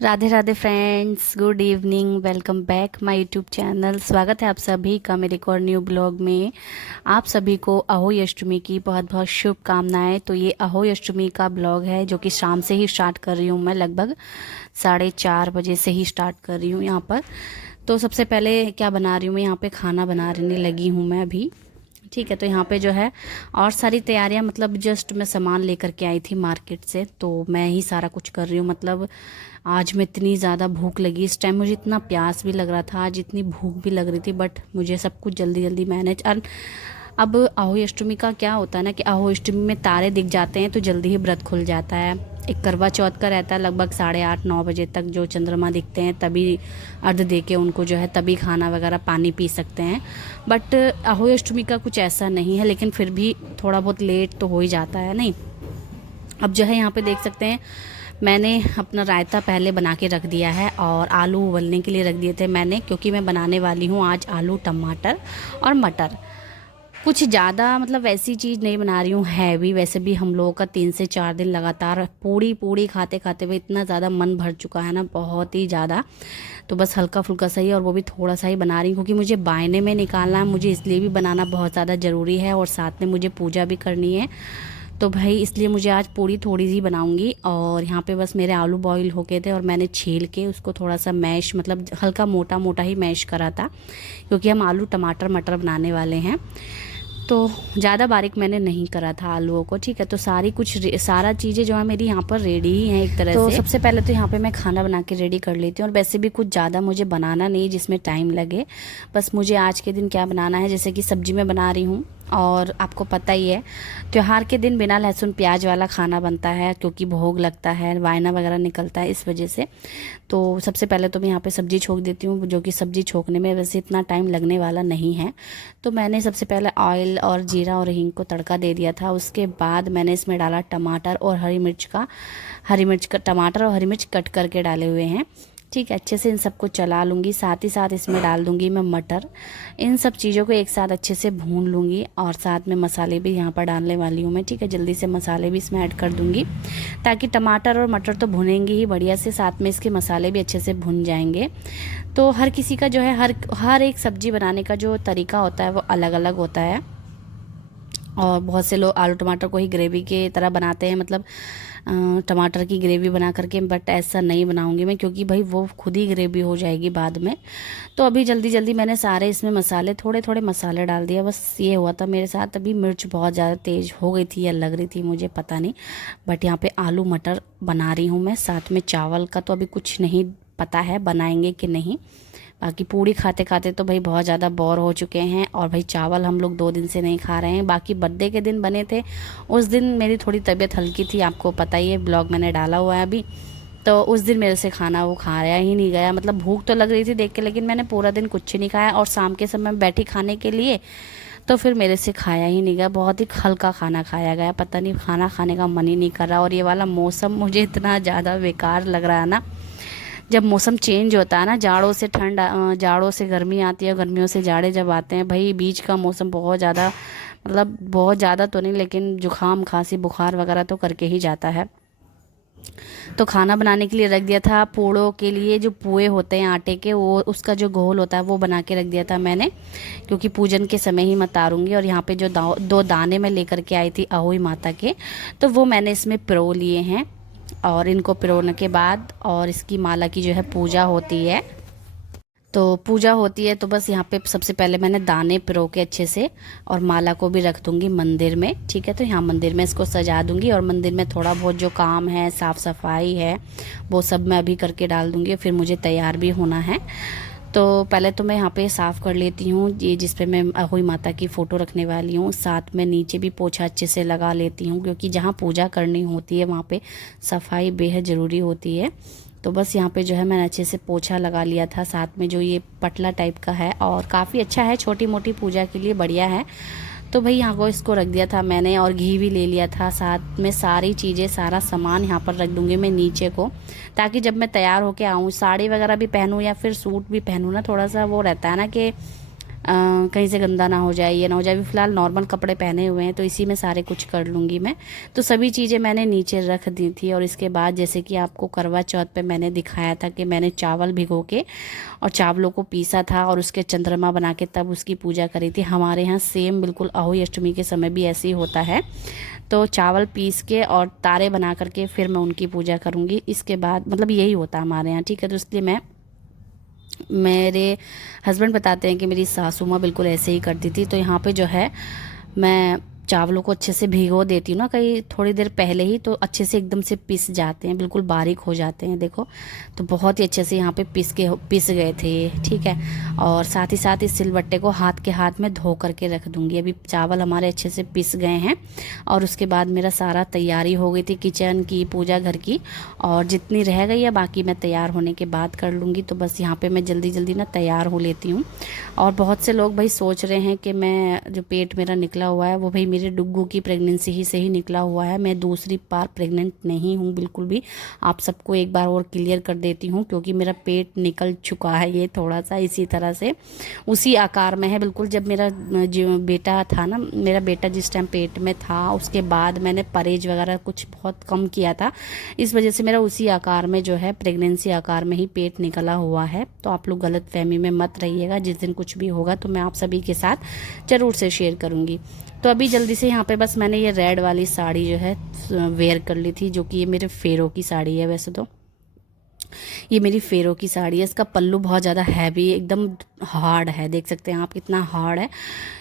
Radhe Radhe friends, good evening. Welcome back my YouTube channel. स्वागत है आप सभी का मेरे एक और न्यू ब्लॉग में। आप सभी को अहोई अष्टमी की बहुत बहुत शुभकामनाएं। तो ये अहोई अष्टमी का ब्लॉग है जो कि शाम से ही स्टार्ट कर रही हूँ मैं, लगभग 4:30 बजे से ही स्टार्ट कर रही हूँ यहाँ पर। तो सबसे पहले क्या बना रही हूँ मैं, यहाँ पे खाना बनाने लगी हूँ मैं अभी। ठीक है, तो यहाँ पे जो है और सारी तैयारियां, मतलब जस्ट मैं सामान लेकर के आई थी मार्केट से, तो मैं ही सारा कुछ कर रही हूँ। मतलब आज मैं इतनी ज़्यादा भूख लगी, इस टाइम मुझे इतना प्यास भी लग रहा था, आज इतनी भूख भी लग रही थी, बट मुझे सब कुछ जल्दी जल्दी मैनेज। और अब अहोई अष्टमी का क्या होता है ना कि अहोई अष्टमी में तारे दिख जाते हैं तो जल्दी ही व्रत खुल जाता है। एक करवा चौथ का रहता है, लगभग 8:30-9 बजे तक जो चंद्रमा दिखते हैं तभी अर्घ दे के उनको जो है तभी खाना वगैरह पानी पी सकते हैं। बट अहोई अष्टमी का कुछ ऐसा नहीं है, लेकिन फिर भी थोड़ा बहुत लेट तो हो ही जाता है नहीं। अब जो है यहाँ पे देख सकते हैं, मैंने अपना रायता पहले बना के रख दिया है और आलू उबलने के लिए रख दिए थे मैंने, क्योंकि मैं बनाने वाली हूँ आज आलू टमाटर और मटर। कुछ ज़्यादा मतलब वैसी चीज़ नहीं बना रही हूँ हैवी। वैसे भी हम लोगों का 3 से 4 दिन लगातार पूड़ी पूड़ी खाते खाते हुए इतना ज़्यादा मन भर चुका है ना, बहुत ही ज़्यादा। तो बस हल्का फुल्का सही, और वो भी थोड़ा सा ही बना रही हूँ क्योंकि मुझे बायने में निकालना है, मुझे इसलिए भी बनाना बहुत ज़्यादा ज़रूरी है, और साथ में मुझे पूजा भी करनी है। तो भाई इसलिए मुझे आज पूड़ी थोड़ी सी बनाऊंगी। और यहाँ पे बस मेरे आलू बॉईल हो गए थे और मैंने छील के उसको थोड़ा सा मैश, मतलब हल्का मोटा मोटा ही मैश करा था, क्योंकि हम आलू टमाटर मटर बनाने वाले हैं। तो ज़्यादा बारीक मैंने नहीं करा था आलूओं को। ठीक है, तो सारा चीज़ें जो है मेरी यहाँ पर रेडी ही हैं एक तरह से। सबसे पहले तो यहाँ पे मैं खाना बना के रेडी कर लेती हूँ, और वैसे भी कुछ ज़्यादा मुझे बनाना नहीं जिसमें टाइम लगे। बस मुझे आज के दिन क्या बनाना है, जैसे कि सब्जी मैं बना रही हूँ, और आपको पता ही है त्योहार के दिन बिना लहसुन प्याज वाला खाना बनता है, क्योंकि भोग लगता है, वायना वगैरह निकलता है, इस वजह से। तो सबसे पहले तो मैं यहाँ पे सब्जी छोंक देती हूँ, जो कि सब्जी छोंकने में वैसे इतना टाइम लगने वाला नहीं है। तो मैंने सबसे पहले ऑयल और जीरा और हींग को तड़का दे दिया था। उसके बाद मैंने इसमें डाला टमाटर और हरी मिर्च का टमाटर और हरी मिर्च कट करके डाले हुए हैं। ठीक है, अच्छे से इन सबको चला लूँगी। साथ ही साथ इसमें डाल दूँगी मैं मटर। इन सब चीज़ों को एक साथ अच्छे से भून लूँगी, और साथ में मसाले भी यहाँ पर डालने वाली हूँ मैं। ठीक है, जल्दी से मसाले भी इसमें ऐड कर दूँगी, ताकि टमाटर और मटर तो भुनेंगे ही बढ़िया से, साथ में इसके मसाले भी अच्छे से भुन जाएंगे। तो हर किसी का जो है हर एक सब्ज़ी बनाने का जो तरीका होता है वो अलग अलग होता है। और बहुत से लोग आलू टमाटर को ही ग्रेवी के तरह बनाते हैं, मतलब टमाटर की ग्रेवी बना करके, बट ऐसा नहीं बनाऊंगी मैं, क्योंकि भाई वो खुद ही ग्रेवी हो जाएगी बाद में। तो अभी जल्दी जल्दी मैंने सारे इसमें मसाले, थोड़े थोड़े मसाले डाल दिया। बस ये हुआ था मेरे साथ, अभी मिर्च बहुत ज़्यादा तेज़ हो गई थी या लग रही थी मुझे पता नहीं। बट यहाँ पे आलू मटर बना रही हूँ मैं, साथ में चावल का तो अभी कुछ नहीं पता है बनाएंगे कि नहीं। बाकी पूड़ी खाते खाते तो भाई बहुत ज़्यादा बोर हो चुके हैं, और भाई चावल हम लोग 2 दिन से नहीं खा रहे हैं। बाकी बर्थडे के दिन बने थे, उस दिन मेरी थोड़ी तबीयत हल्की थी, आपको पता ही है, ब्लॉग मैंने डाला हुआ है अभी। तो उस दिन मेरे से खाना वो खाया ही नहीं गया, मतलब भूख तो लग रही थी देख के, लेकिन मैंने पूरा दिन कुछ नहीं खाया, और शाम के समय बैठी खाने के लिए, तो फिर मेरे से खाया ही नहीं गया। बहुत ही हल्का खाना खाया गया, पता नहीं खाना खाने का मन ही नहीं कर रहा। और ये वाला मौसम मुझे इतना ज़्यादा बेकार लग रहा है ना, जब मौसम चेंज होता है ना, जाड़ों से ठंड, जाड़ों से गर्मी आती है, गर्मियों से जाड़े जब आते हैं, भाई बीच का मौसम बहुत ज़्यादा, मतलब बहुत ज़्यादा तो नहीं, लेकिन जुकाम खांसी बुखार वगैरह तो करके ही जाता है। तो खाना बनाने के लिए रख दिया था। पूड़ों के लिए जो पुए होते हैं आटे के, वो उसका जो घोल होता है वो बना के रख दिया था मैंने, क्योंकि पूजन के समय ही मैं उतारूंगी। और यहाँ पे जो 2 दाने मैं लेकर के आई थी अहोई माता के, तो वो मैंने इसमें पिरो लिए हैं। और इनको पिरोने के बाद और इसकी माला की जो है पूजा होती है। तो पूजा होती है तो बस यहाँ पे सबसे पहले मैंने दाने पिरो के अच्छे से, और माला को भी रख दूंगी मंदिर में। ठीक है, तो यहाँ मंदिर में इसको सजा दूंगी, और मंदिर में थोड़ा बहुत जो काम है, साफ़ सफाई है, वो सब मैं अभी करके डाल दूंगी। फिर मुझे तैयार भी होना है। तो पहले तो मैं यहाँ पे साफ़ कर लेती हूँ ये जिस पे मैं अहोई माता की फ़ोटो रखने वाली हूँ। साथ में नीचे भी पोछा अच्छे से लगा लेती हूँ, क्योंकि जहाँ पूजा करनी होती है वहाँ पे सफाई बेहद ज़रूरी होती है। तो बस यहाँ पे जो है मैंने अच्छे से पोछा लगा लिया था। साथ में जो ये पटला टाइप का है, और काफ़ी अच्छा है, छोटी मोटी पूजा के लिए बढ़िया है। तो भाई यहाँ को इसको रख दिया था मैंने, और घी भी ले लिया था। साथ में सारी चीज़ें, सारा सामान यहाँ पर रख दूँगी मैं नीचे को, ताकि जब मैं तैयार होके आऊँ, साड़ी वगैरह भी पहनूँ या फिर सूट भी पहनूँ ना, थोड़ा सा वो रहता है ना कि कहीं से गंदा ना हो जाए, ये ना हो जाए। अभी फ़िलहाल नॉर्मल कपड़े पहने हुए हैं तो इसी में सारे कुछ कर लूँगी मैं। तो सभी चीज़ें मैंने नीचे रख दी थी। और इसके बाद जैसे कि आपको करवा चौथ पे मैंने दिखाया था कि मैंने चावल भिगो के और चावलों को पीसा था और उसके चंद्रमा बना के तब उसकी पूजा करी थी। हमारे यहाँ सेम बिल्कुल अहोई अष्टमी के समय भी ऐसे ही होता है। तो चावल पीस के और तारे बना करके फिर मैं उनकी पूजा करूँगी। इसके बाद मतलब यही होता है हमारे यहाँ, ठीक है। तो इसलिए मेरे हस्बैंड बताते हैं कि मेरी सासू माँ बिल्कुल ऐसे ही करती थी। तो यहाँ पे जो है मैं चावलों को अच्छे से भिगो देती हूँ ना, कहीं थोड़ी देर पहले ही, तो अच्छे से एकदम से पिस जाते हैं, बिल्कुल बारीक हो जाते हैं। देखो तो बहुत ही अच्छे से यहाँ पे पिस गए थे ये, ठीक है। और साथ ही साथ इस सिलबट्टे को हाथ में धो करके रख दूँगी। अभी चावल हमारे अच्छे से पिस गए हैं और उसके बाद मेरा सारा तैयारी हो गई थी किचन की, पूजा घर की। और जितनी रह गई है बाकी मैं तैयार होने के बाद कर लूँगी। तो बस यहाँ पे मैं जल्दी जल्दी ना तैयार हो लेती हूँ। और बहुत से लोग भाई सोच रहे हैं कि मैं जो पेट मेरा निकला हुआ है वो भाई मेरे डुग्गू की प्रेगनेंसी ही से ही निकला हुआ है। मैं दूसरी बार प्रेग्नेंट नहीं हूँ बिल्कुल भी। आप सबको एक बार और क्लियर कर देती हूँ, क्योंकि मेरा पेट निकल चुका है ये थोड़ा सा इसी तरह से, उसी आकार में है बिल्कुल। जब मेरा जो बेटा था ना, मेरा बेटा जिस टाइम पेट में था उसके बाद मैंने परहेज वगैरह कुछ बहुत कम किया था, इस वजह से मेरा उसी आकार में जो है प्रेगनेंसी आकार में ही पेट निकला हुआ है। तो आप लोग गलत फहमी में मत रहिएगा। जिस दिन कुछ भी होगा तो मैं आप सभी के साथ ज़रूर से शेयर करूँगी। तो अभी जल्दी से यहाँ पे बस मैंने ये रेड वाली साड़ी जो है वेयर कर ली थी, जो कि ये मेरे फेरों की साड़ी है। वैसे तो ये मेरी फेरों की साड़ी है। इसका पल्लू बहुत ज़्यादा हैवी, एकदम हार्ड है, देख सकते हैं आप कितना हार्ड है।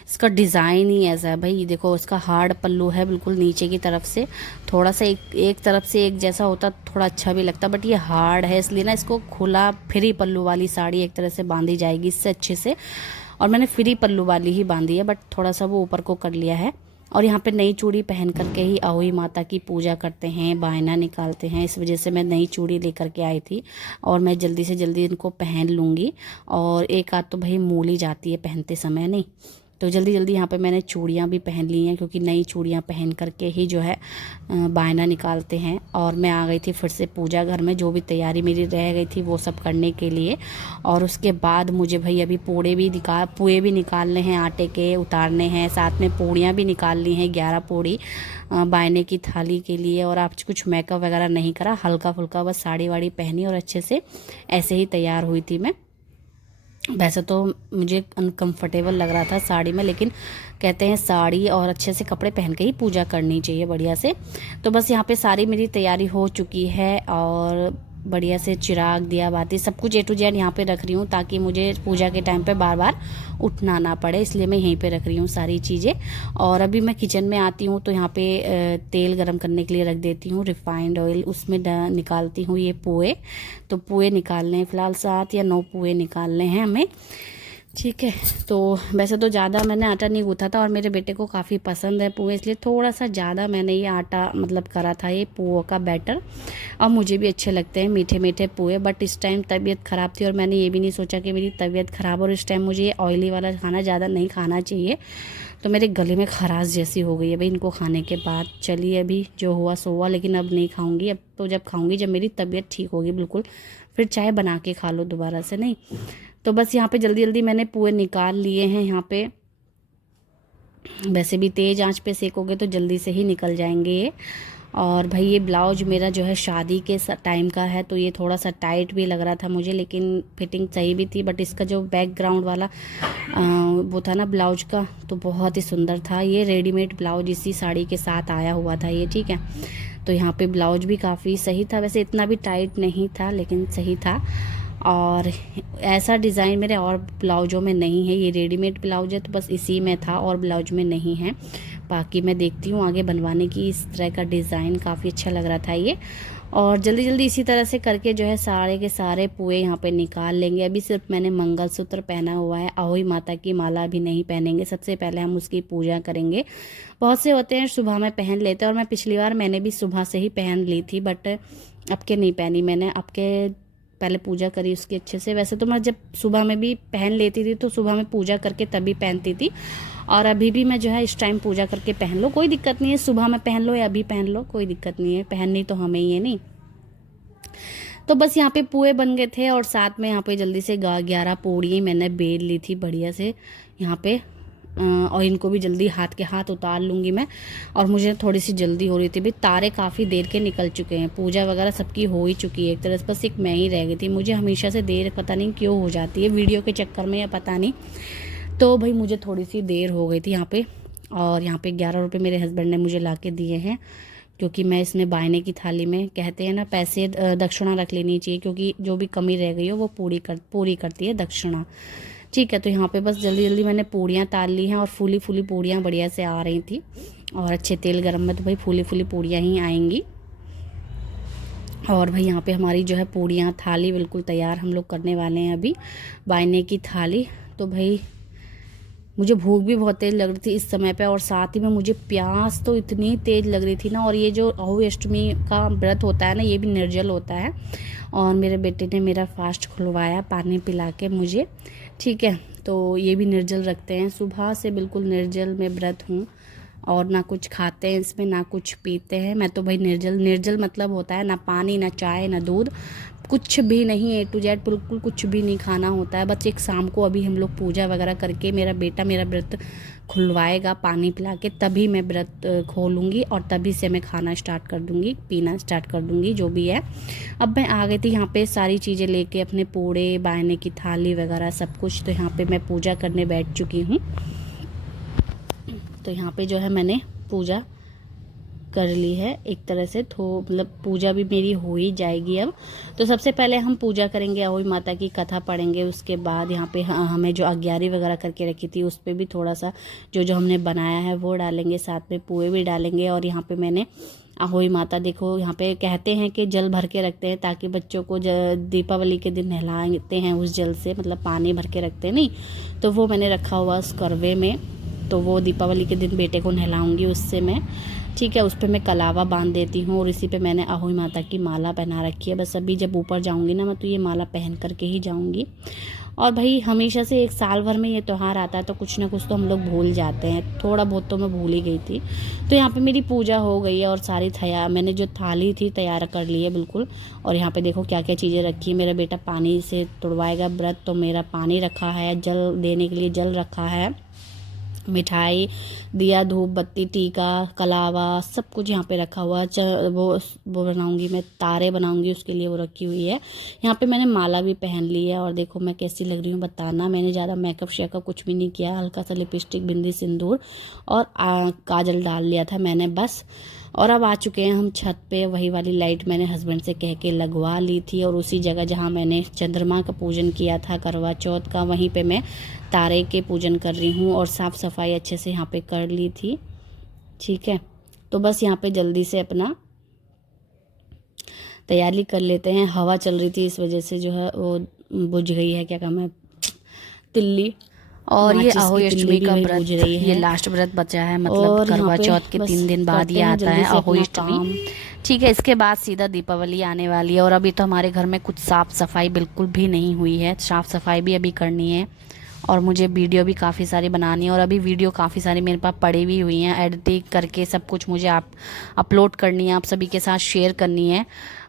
इसका डिज़ाइन ही ऐसा है भाई, देखो इसका हार्ड पल्लू है बिल्कुल नीचे की तरफ से। थोड़ा सा एक तरफ से एक जैसा होता थोड़ा अच्छा भी लगता, बट ये हार्ड है, इसलिए ना इसको खुला फ्री पल्लू वाली साड़ी एक तरह से बांधी जाएगी इससे अच्छे से। और मैंने फ्री पल्लू वाली ही बांधी है, बट थोड़ा सा वो ऊपर को कर लिया है। और यहाँ पे नई चूड़ी पहन करके ही अहोई माता की पूजा करते हैं, बायना निकालते हैं। इस वजह से मैं नई चूड़ी लेकर के आई थी और मैं जल्दी से जल्दी इनको पहन लूँगी। और एक आध तो भाई मूल ही जाती है पहनते समय, नहीं तो जल्दी जल्दी यहाँ पे मैंने चूड़ियाँ भी पहन ली हैं, क्योंकि नई चूड़ियाँ पहन करके ही जो है बायना निकालते हैं। और मैं आ गई थी फिर से पूजा घर में, जो भी तैयारी मेरी रह गई थी वो सब करने के लिए। और उसके बाद मुझे भाई अभी पुए भी निकालने हैं, आटे के उतारने हैं, साथ में पूड़ियाँ भी निकाल ली हैं, 11 पूड़ी बायने की थाली के लिए। और आप कुछ मेकअप वगैरह नहीं करा, हल्का फुल्का बस साड़ी वाड़ी पहनी और अच्छे से ऐसे ही तैयार हुई थी मैं। वैसे तो मुझे अनकंफर्टेबल लग रहा था साड़ी में, लेकिन कहते हैं साड़ी और अच्छे से कपड़े पहन के ही पूजा करनी चाहिए बढ़िया से। तो बस यहाँ पे सारी मेरी तैयारी हो चुकी है और बढ़िया से चिराग दिया बाती सब कुछ A to Z यहाँ पे रख रही हूँ, ताकि मुझे पूजा के टाइम पे बार बार उठना ना पड़े, इसलिए मैं यहीं पे रख रही हूँ सारी चीज़ें। और अभी मैं किचन में आती हूँ तो यहाँ पे तेल गरम करने के लिए रख देती हूँ, रिफाइंड ऑयल, उसमें निकालती हूँ ये पुए। तो पुए निकालने हैं फ़िलहाल 7 या 9 पुए निकालने हैं हमें, ठीक है। तो वैसे तो ज़्यादा मैंने आटा नहीं गूँथा था और मेरे बेटे को काफ़ी पसंद है पुए, इसलिए थोड़ा सा ज़्यादा मैंने ये आटा मतलब करा था ये पुओं का बैटर। और मुझे भी अच्छे लगते हैं मीठे मीठे पुए, बट इस टाइम तबीयत ख़राब थी और मैंने ये भी नहीं सोचा कि मेरी तबीयत ख़राब, और इस टाइम मुझे ये ऑयली वाला खाना ज़्यादा नहीं खाना चाहिए। तो मेरे गले में खराश जैसी हो गई है भाई इनको खाने के बाद। चलिए अभी जो हुआ सो हुआ, लेकिन अब नहीं खाऊंगी। अब तो जब खाऊंगी जब मेरी तबीयत ठीक होगी बिल्कुल, फिर चाय बना के खा लो दोबारा से, नहीं। तो बस यहाँ पे जल्दी जल्दी मैंने पुए निकाल लिए हैं यहाँ पे। वैसे भी तेज़ आंच पे सेकोगे तो जल्दी से ही निकल जाएंगे ये। और भाई ये ब्लाउज मेरा जो है शादी के टाइम का है, तो ये थोड़ा सा टाइट भी लग रहा था मुझे, लेकिन फिटिंग सही भी थी। बट इसका जो बैकग्राउंड वाला वो था ना ब्लाउज का, तो बहुत ही सुंदर था। ये रेडीमेड ब्लाउज इसी साड़ी के साथ आया हुआ था ये, ठीक है। तो यहाँ पे ब्लाउज भी काफ़ी सही था, वैसे इतना भी टाइट नहीं था लेकिन सही था। और ऐसा डिज़ाइन मेरे और ब्लाउजों में नहीं है, ये रेडीमेड ब्लाउज है तो बस इसी में था और ब्लाउज में नहीं है। बाकी मैं देखती हूँ आगे बनवाने की। इस तरह का डिज़ाइन काफ़ी अच्छा लग रहा था ये। और जल्दी जल्दी इसी तरह से करके जो है सारे के सारे पुए यहाँ पे निकाल लेंगे। अभी सिर्फ मैंने मंगलसूत्र पहना हुआ है, अहोई माता की माला भी नहीं पहनेंगे, सबसे पहले हम उसकी पूजा करेंगे। बहुत से होते हैं सुबह में पहन लेते हैं, और मैं पिछली बार मैंने भी सुबह से ही पहन ली थी, बट अब के नहीं पहनी मैंने। अब के पहले पूजा करी उसकी अच्छे से। वैसे तो मैं जब सुबह में भी पहन लेती थी तो सुबह में पूजा करके तभी पहनती थी, और अभी भी मैं जो है इस टाइम पूजा करके पहन लो, कोई दिक्कत नहीं है। सुबह में पहन लो या अभी पहन लो, कोई दिक्कत नहीं है, पहननी तो हमें ही है, नहीं। तो बस यहाँ पे पुए बन गए थे और साथ में यहाँ पे जल्दी से 11 पूड़ी मैंने बेल ली थी बढ़िया से। यहाँ पे और इनको भी जल्दी हाथ के हाथ उतार लूँगी मैं। और मुझे थोड़ी सी जल्दी हो रही थी, भाई तारे काफ़ी देर के निकल चुके हैं, पूजा वगैरह सबकी हो ही चुकी है एक तरह से, बस एक मैं ही रह गई थी। मुझे हमेशा से देर पता नहीं क्यों हो जाती है वीडियो के चक्कर में या पता नहीं, तो भाई मुझे थोड़ी सी देर हो गई थी यहाँ पे। और यहाँ पे 11 रुपये मेरे हस्बैंड ने मुझे ला के दिए हैं, क्योंकि मैं इसमें बायने की थाली में, कहते हैं ना पैसे दक्षिणा रख लेनी चाहिए, क्योंकि जो भी कमी रह गई हो वो पूरी करती है दक्षिणा। ठीक है, तो यहाँ पे बस जल्दी जल्दी मैंने पूड़ियाँ ताल ली हैं, और फूली फूली पूड़ियाँ बढ़िया से आ रही थी, और अच्छे तेल गरम में तो भाई फूली फूली पूड़ियाँ ही आएंगी। और भाई यहाँ पे हमारी जो है पूड़ियाँ थाली बिल्कुल तैयार हम लोग करने वाले हैं अभी, बायने की थाली। तो भाई मुझे भूख भी बहुत तेज़ लग रही थी इस समय पे, और साथ ही में मुझे प्यास तो इतनी तेज़ लग रही थी ना। और ये जो अहोई अष्टमी का व्रत होता है ना, ये भी निर्जल होता है, और मेरे बेटे ने मेरा फास्ट खुलवाया पानी पिला के मुझे। ठीक है, तो ये भी निर्जल रखते हैं, सुबह से बिल्कुल निर्जल में व्रत हूँ, और ना कुछ खाते हैं इसमें ना कुछ पीते हैं। मैं तो भाई निर्जल मतलब होता है ना पानी ना चाय ना दूध, कुछ भी नहीं, A to Z बिल्कुल कुछ भी नहीं खाना होता है। बस एक शाम को अभी हम लोग पूजा वगैरह करके मेरा बेटा मेरा व्रत खुलवाएगा पानी पिला के, तभी मैं व्रत खोलूँगी, और तभी से मैं खाना स्टार्ट कर दूँगी, पीना स्टार्ट कर दूँगी जो भी है। अब मैं आ गई थी यहाँ पे सारी चीज़ें लेके, अपने पूड़े बायने की थाली वगैरह सब कुछ। तो यहाँ पे मैं पूजा करने बैठ चुकी हूँ। तो यहाँ पे जो है मैंने पूजा कर ली है एक तरह से, तो मतलब पूजा भी मेरी हो ही जाएगी अब। तो सबसे पहले हम पूजा करेंगे, अहोई माता की कथा पढ़ेंगे, उसके बाद यहाँ पे हमें जो अग्यारी वगैरह करके रखी थी उस पर भी थोड़ा सा जो हमने बनाया है वो डालेंगे, साथ में पुए भी डालेंगे। और यहाँ पे मैंने अहोई माता, देखो यहाँ पे कहते हैं कि जल भर के रखते हैं ताकि बच्चों को दीपावली के दिन नहलाते हैं उस जल से, मतलब पानी भर के रखते हैं नहीं, तो वो मैंने रखा हुआ उस करवे में, तो वो दीपावली के दिन बेटे को नहलाऊंगी उससे मैं। ठीक है, उस पर मैं कलावा बांध देती हूँ, और इसी पे मैंने अहोई माता की माला पहना रखी है। बस अभी जब ऊपर जाऊँगी ना मैं, तो ये माला पहन करके ही जाऊँगी। और भाई हमेशा से एक साल भर में ये त्यौहार आता है, तो कुछ ना कुछ तो हम लोग भूल जाते हैं, थोड़ा बहुत तो मैं भूल ही गई थी। तो यहाँ पे मेरी पूजा हो गई है, और सारी मैंने जो थाली थी तैयार कर ली है बिल्कुल। और यहाँ पे देखो क्या क्या चीज़ें रखी है। मेरा बेटा पानी से तुड़वाएगा व्रत, तो मेरा पानी रखा है, जल देने के लिए जल रखा है, मिठाई, दिया, धूप बत्ती, टीका, कलावा, सब कुछ यहाँ पे रखा हुआ है। वो बनाऊंगी मैं, तारे बनाऊंगी, उसके लिए वो रखी हुई है। यहाँ पे मैंने माला भी पहन ली है, और देखो मैं कैसी लग रही हूँ बताना। मैंने ज़्यादा मेकअप शेकअप कुछ भी नहीं किया, हल्का सा लिपस्टिक, बिंदी, सिंदूर और काजल डाल लिया था मैंने बस। और अब आ चुके हैं हम छत पे। वही वाली लाइट मैंने हस्बैंड से कह के लगवा ली थी, और उसी जगह जहाँ मैंने चंद्रमा का पूजन किया था करवा चौथ का, वहीं पे मैं तारे के पूजन कर रही हूँ, और साफ़ सफाई अच्छे से यहाँ पे कर ली थी। ठीक है, तो बस यहाँ पे जल्दी से अपना तैयारी कर लेते हैं। हवा चल रही थी इस वजह से जो है वो बुझ गई है, क्या कहना है, तिल्ली। और ये अहोई अष्टमी का व्रत, ये लास्ट व्रत बचा है, मतलब करवा चौथ के 3 दिन बाद ये आता है अहोई अष्टमी। ठीक है, इसके बाद सीधा दीपावली आने वाली है, और अभी तो हमारे घर में कुछ साफ़ सफाई बिल्कुल भी नहीं हुई है, साफ़ सफाई भी अभी करनी है, और मुझे वीडियो भी काफ़ी सारी बनानी है। और अभी वीडियो काफ़ी सारी मेरे पास पड़ी भी हुई हैं, एडिटिंग करके सब कुछ मुझे अपलोड करनी है, आप सभी के साथ शेयर करनी है,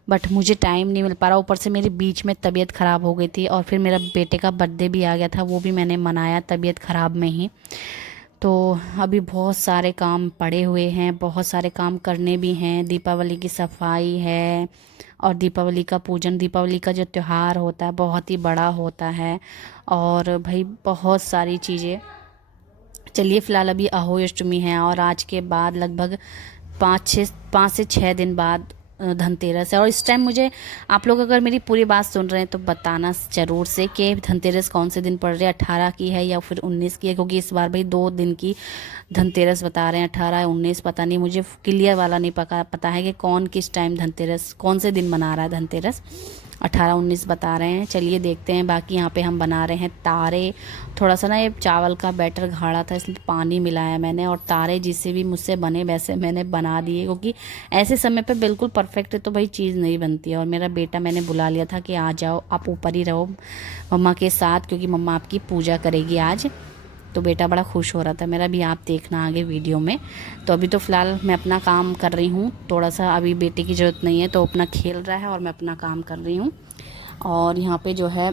बट मुझे टाइम नहीं मिल पा रहा। ऊपर से मेरी बीच में तबीयत ख़राब हो गई थी, और फिर मेरा बेटे का बर्थडे भी आ गया था, वो भी मैंने मनाया तबीयत ख़राब में ही। तो अभी बहुत सारे काम पड़े हुए हैं, बहुत सारे काम करने भी हैं। दीपावली की सफाई है, और दीपावली का पूजन, दीपावली का जो त्यौहार होता है बहुत ही बड़ा होता है, और भाई बहुत सारी चीज़ें। चलिए फ़िलहाल अभी अहोई अष्टमी है, और आज के बाद लगभग 5 से 6 दिन बाद धनतेरस है। और इस टाइम मुझे आप लोग अगर मेरी पूरी बात सुन रहे हैं तो बताना ज़रूर से कि धनतेरस कौन से दिन पड़ रही है, 18 की है या फिर 19 की है, क्योंकि इस बार भाई 2 दिन की धनतेरस बता रहे हैं, 18 या 19 पता नहीं, मुझे क्लियर वाला नहीं पता है कि कौन किस टाइम धनतेरस, कौन से दिन मना रहा है धनतेरस। 18-19 बता रहे हैं, चलिए देखते हैं। बाकी यहाँ पे हम बना रहे हैं तारे। थोड़ा सा ना ये चावल का बैटर गाढ़ा था, इसलिए पानी मिलाया मैंने, और तारे जिससे भी मुझसे बने वैसे मैंने बना दिए, क्योंकि ऐसे समय पे बिल्कुल परफेक्ट तो भाई चीज़ नहीं बनती है। और मेरा बेटा मैंने बुला लिया था कि आ जाओ, आप ऊपर ही रहो मम्मा के साथ, क्योंकि मम्मा आपकी पूजा करेगी आज। तो बेटा बड़ा खुश हो रहा था मेरा भी, आप देखना आगे वीडियो में। तो अभी तो फ़िलहाल मैं अपना काम कर रही हूँ, थोड़ा सा अभी बेटे की ज़रूरत नहीं है, तो अपना खेल रहा है और मैं अपना काम कर रही हूँ। और यहाँ पे जो है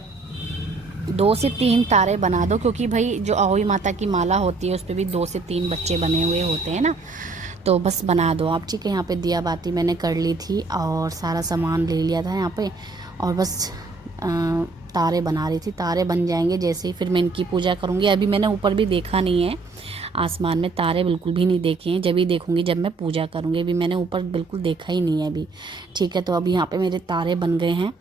2 से 3 तारे बना दो, क्योंकि भाई जो अहोई माता की माला होती है उस पर भी 2 से 3 बच्चे बने हुए होते हैं ना, तो बस बना दो आप। ठीक है, यहाँ पे दिया बाती मैंने कर ली थी और सारा सामान ले लिया था यहाँ पे, और बस तारे बना रही थी। तारे बन जाएंगे जैसे ही फिर मैं इनकी पूजा करूँगी। अभी मैंने ऊपर भी देखा नहीं है, आसमान में तारे बिल्कुल भी नहीं देखे हैं, जब ही देखूँगी जब मैं पूजा करूँगी। अभी मैंने ऊपर बिल्कुल देखा ही नहीं है अभी। ठीक है, तो अभी यहाँ पे मेरे तारे बन गए हैं।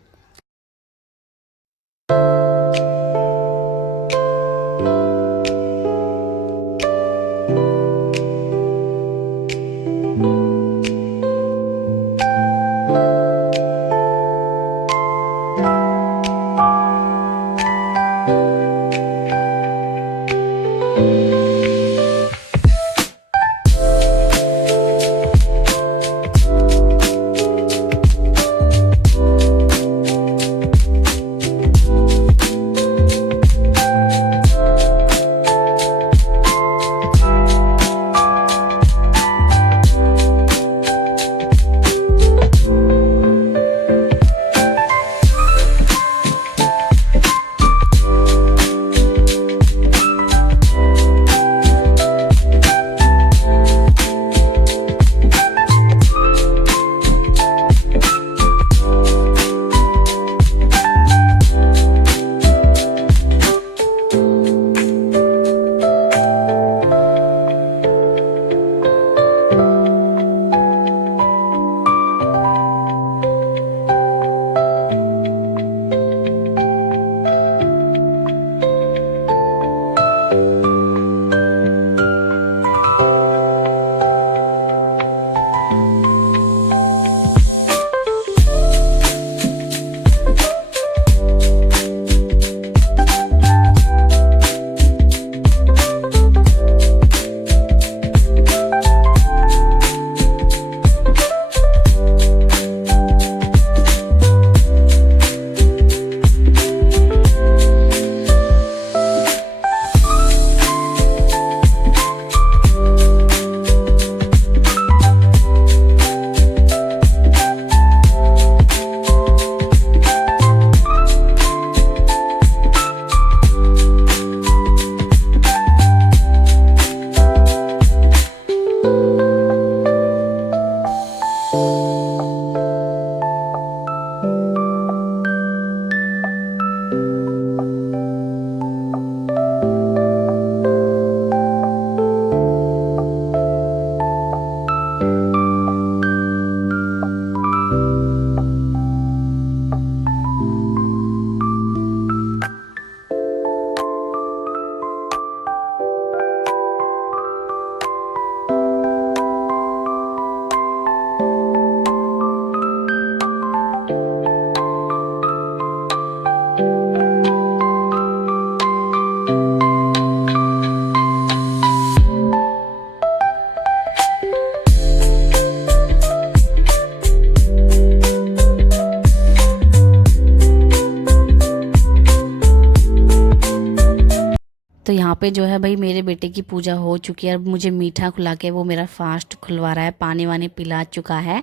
तो यहाँ पे जो है भाई मेरे बेटे की पूजा हो चुकी है। अब मुझे मीठा खिला के वो मेरा फास्ट खुलवा रहा है, पानी वानी पिला चुका है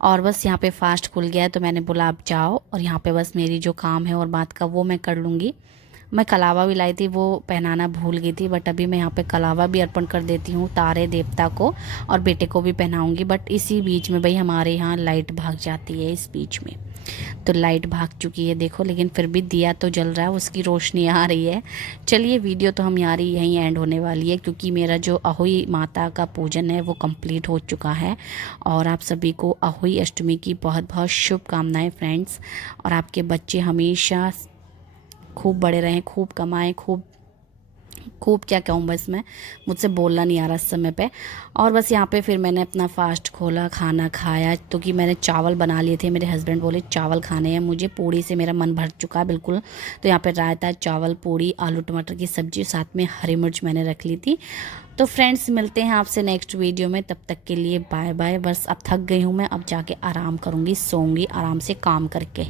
और बस यहाँ पे फास्ट खुल गया है। तो मैंने बोला आप जाओ, और यहाँ पे बस मेरी जो काम है और बात का वो मैं कर लूँगी। मैं कलावा भी लाई थी, वो पहनाना भूल गई थी, बट अभी मैं यहाँ पे कलावा भी अर्पण कर देती हूँ तारे देवता को, और बेटे को भी पहनाऊँगी। बट इसी बीच में भाई हमारे यहाँ लाइट भाग जाती है इस बीच में, तो लाइट भाग चुकी है देखो, लेकिन फिर भी दिया तो जल रहा है, उसकी रोशनी आ रही है। चलिए वीडियो तो हमारी यहीं एंड होने वाली है, क्योंकि मेरा जो अहोई माता का पूजन है वो कंप्लीट हो चुका है। और आप सभी को अहोई अष्टमी की बहुत बहुत शुभकामनाएं फ्रेंड्स। और आपके बच्चे हमेशा खूब बड़े रहें, खूब कमाएं, खूब खूब क्या कहूँ, बस मैं मुझसे बोलना नहीं आ रहा इस समय पे। और बस यहाँ पे फिर मैंने अपना फास्ट खोला, खाना खाया, तो कि मैंने चावल बना लिए थे। मेरे हस्बैंड बोले चावल खाने हैं मुझे, पूड़ी से मेरा मन भर चुका है बिल्कुल। तो यहाँ पे रायता, चावल, पूड़ी, आलू टमाटर की सब्जी, साथ में हरी मिर्च मैंने रख ली थी। तो फ्रेंड्स मिलते हैं आपसे नेक्स्ट वीडियो में, तब तक के लिए बाय बाय। बस अब थक गई हूँ मैं, अब जाके आराम करूँगी, सोऊंगी आराम से काम करके।